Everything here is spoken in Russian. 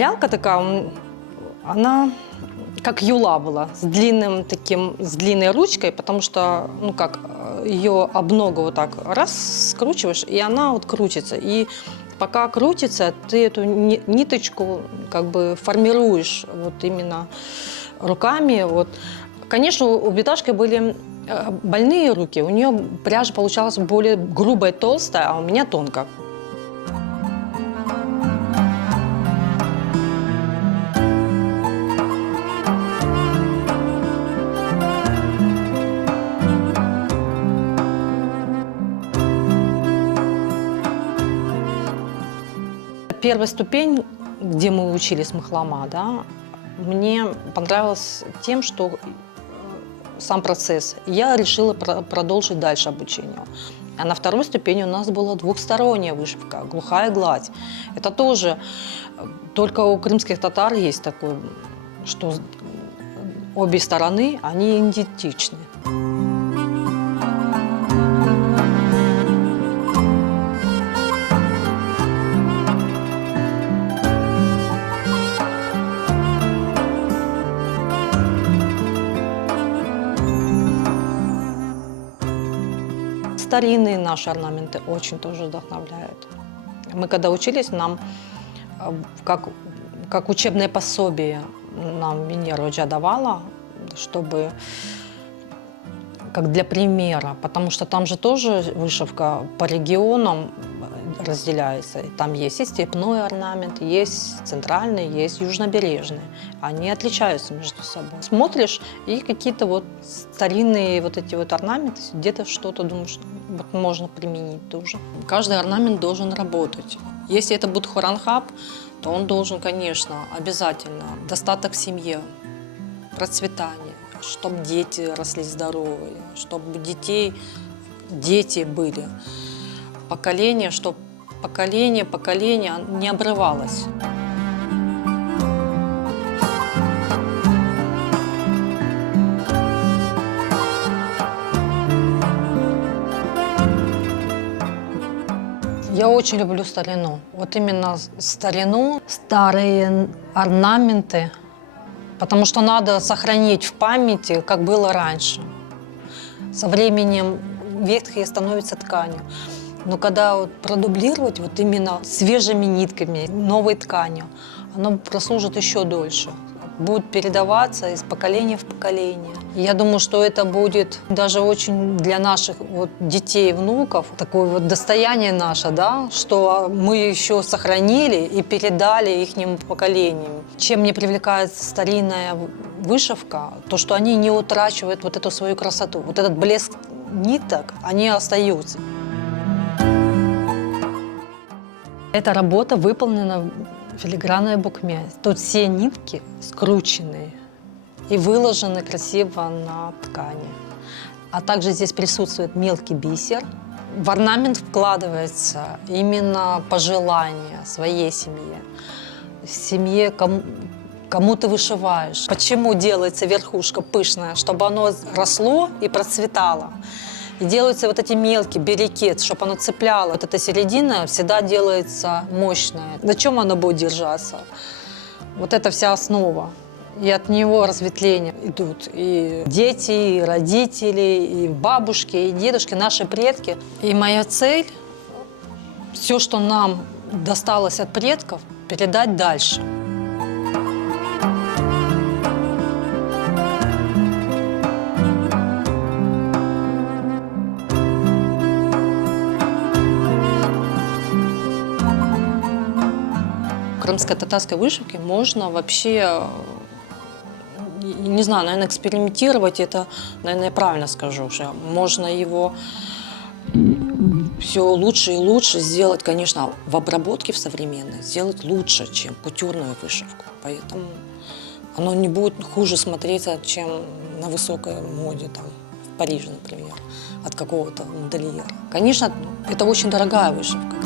Прялка такая, она как юла была, с длинной ручкой, потому что, ну как, ее об ногу вот так раз скручиваешь, и она вот крутится. И пока крутится, ты эту ниточку как бы формируешь вот именно руками. Вот. Конечно, у Виташки были больные руки, у нее пряжа получалась более грубая, толстая, а у меня тонкая. Первая ступень, где мы учились махлома, да, мне понравилось тем, что сам процесс. Я решила продолжить дальше обучение. А на второй ступени у нас была двухсторонняя вышивка, глухая гладь. Это тоже только у крымских татар есть такое, что обе стороны, они идентичны. Старинные наши орнаменты очень тоже вдохновляют. Мы когда учились, нам как учебное пособие нам Венера Оджа давала, чтобы как для примера, потому что там же тоже вышивка по регионам разделяется. Там есть и степной орнамент, есть центральный, есть южнобережный. Они отличаются между собой. Смотришь, и какие-то вот старинные вот эти вот орнаменты, где-то что-то думаешь, вот можно применить тоже. Каждый орнамент должен работать. Если это будет хоранхаб, то он должен, конечно, обязательно достаток в семье, процветание, чтобы дети росли здоровые, чтобы дети были. Поколение, чтобы поколение не обрывалось. Я очень люблю старину. Вот именно старину, старые орнаменты, потому что надо сохранить в памяти, как было раньше. Со временем ветхие становятся тканью. Но когда вот продублировать вот именно свежими нитками, новой тканью, оно прослужит еще дольше. Будет передаваться из поколения в поколение. И я думаю, что это будет даже очень для наших вот детей и внуков такое вот достояние наше, да, что мы еще сохранили и передали ихним поколениям. Чем мне привлекает старинная вышивка, то, что они не утрачивают вот эту свою красоту. Вот этот блеск ниток, они остаются. Эта работа выполнена в филигранной букме. Тут все нитки скручены и выложены красиво на ткани. А также здесь присутствует мелкий бисер. В орнамент вкладывается именно пожелание своей семье. Семье, кому ты вышиваешь. Почему делается верхушка пышная? Чтобы оно росло и процветало. И делаются вот эти мелкие берекет, чтобы оно цепляло. Вот эта середина всегда делается мощная. На чем оно будет держаться? Вот это вся основа. И от него разветвления идут и дети, и родители, и бабушки, и дедушки, наши предки. И моя цель – все, что нам досталось от предков, передать дальше. В крымско-татарской вышивке можно вообще, не знаю, наверное, экспериментировать, это, наверное, я правильно скажу, что можно его все лучше и лучше сделать, конечно, в обработке в современной, сделать лучше, чем кутюрную вышивку. Поэтому оно не будет хуже смотреться, чем на высокой моде, там, в Париже, например, от какого-то модельера. Конечно, это очень дорогая вышивка.